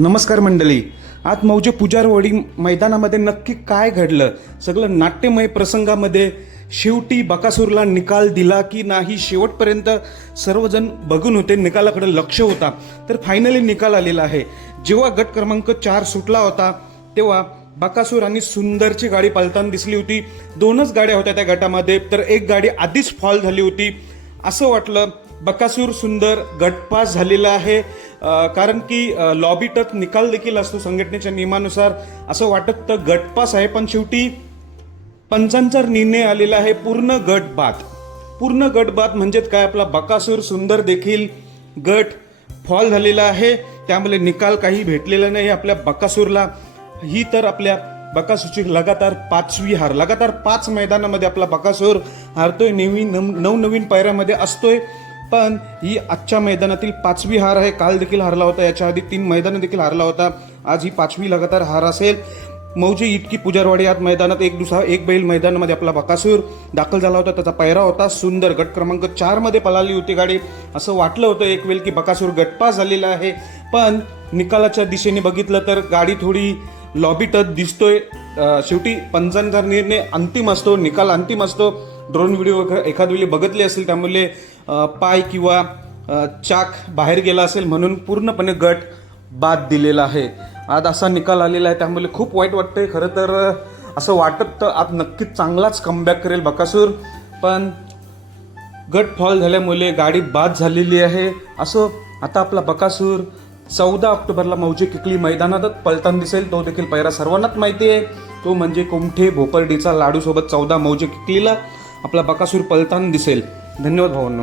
नमस्कार मंडळी. आज मौजे पुजारवाडी मैदानामध्ये नक्की काय घडलं? सगळं नाट्यमय प्रसंगामध्ये शेवटी बकासूरला निकाल दिला की नाही शेवटपर्यंत सर्वजण बघून होते निकालाकडे लक्ष होता. तर फायनली निकाल आलेला आहे. जेव्हा गट क्रमांक चार सुटला होता तेव्हा बकासूर आणि सुंदरची गाडी पालताना दिसली होती. दोनच गाड्या होत्या त्या गटामध्ये तर एक गाडी आधीच फॉल झाली होती. असं वाटलं बकासूर सुंदर गटपास झालेला आहे. कारण की लॉबीटत लॉबी टच निकाल देखील असतो संघटनेच्या नियमानुसार. असं वाटत तर गटपास आहे पण शेवटी पंचांचा निर्णय आलेला आहे पूर्ण गट बाद. पूर्ण गट बाद म्हणजेच काय? आपला बकासूर सुंदर देखील गट फॉल झालेला आहे. त्यामुळे निकाल काही भेटलेला नाही आपल्या बकासूरला. ही तर आपल्या बकासूरची लगातार पाचवी हार. लगातार पाच मैदानामध्ये आपला बकासूर हारतोय. नेहमी नव- नवनवीन पायऱ्यामध्ये असतोय. पण ही आजच्या मैदानातील पाचवी हार आहे. काल देखील हारला होता. याच्या आधी तीन मैदानं देखील हारला होता. आज ही पाचवी लगातार हार असेल. मौजे इतकी पुजारवाडी यात मैदानात एक दुसरा एक बैल मैदानामध्ये आपला बकासूर दाखल झाला होता. त्याचा पैरा होता. सुंदर गट क्रमांक चारमध्ये पळाली होती गाडी. असं वाटलं होतं एक वेळ की बकासूर गटपास झालेला आहे. पण निकालाच्या दिशेने बघितलं तर गाडी थोडी लॉबी टच दिसतोय. शेवटी पंचांचा निर्णय अंतिम असतो निकाल अंतिम असतो. ड्रोन व्हिडिओ एखाद वेळी बघितले असेल त्यामुळे पाय किंवा चाक बाहेर गेला असेल म्हणून पूर्णपणे गट बाद दिलेला आहे. आज असा निकाल आलेला आहे त्यामुळे खूप वाईट वाटतंय. खरं तर असं वाटत तर आज नक्कीच चांगलाच कमबॅक करेल बकासूर. पण गट फॉल झाल्यामुळे गाडी बाद झालेली आहे. असं आता आपला बकासूर चौदा ऑक्टोबरला मौजे किकली मैदानातच पलताना दिसेल. तो देखील पैरा सर्वांनाच माहिती आहे. तो म्हणजे कोमठे भोपर्डीचा लाडूसोबत चौदा मौजे किकलीला आपला बकासूर पलताना दिसेल. धन्यवाद भावांनो.